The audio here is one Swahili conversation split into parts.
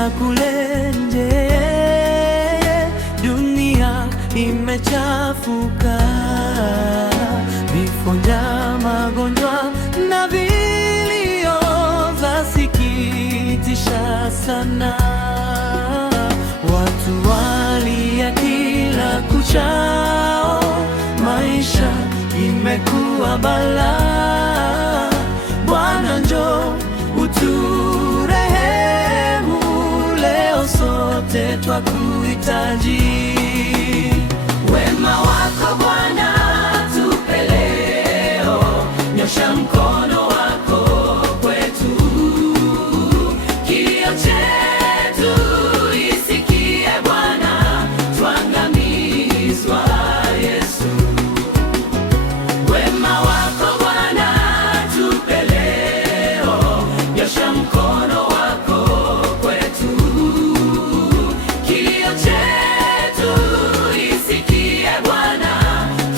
na kule nje dunia imechafuka, vifo, njaa, magonjwa na vilio vyasikitisha sana. Watu walia kila kuchao, maisha imekuwa balaa. Bwana njoo uturehemu, leo sote twakuhitaji. Wema wako Bwana tupe leo, nyosha mkono wako kwetu, kilio chetu isikie Bwana, twangamizwa Yesu. Wema wako Bwana tupe leo, nyosha mkono wako kwetu, kilio chetu isikie Bwana,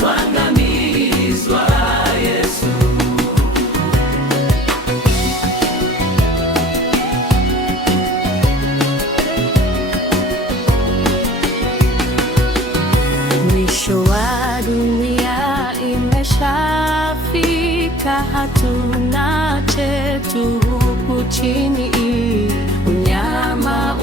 twangamizwa Yesu. Mwisho wa dunia imeshafika, hatuna chetu huku chini, unyama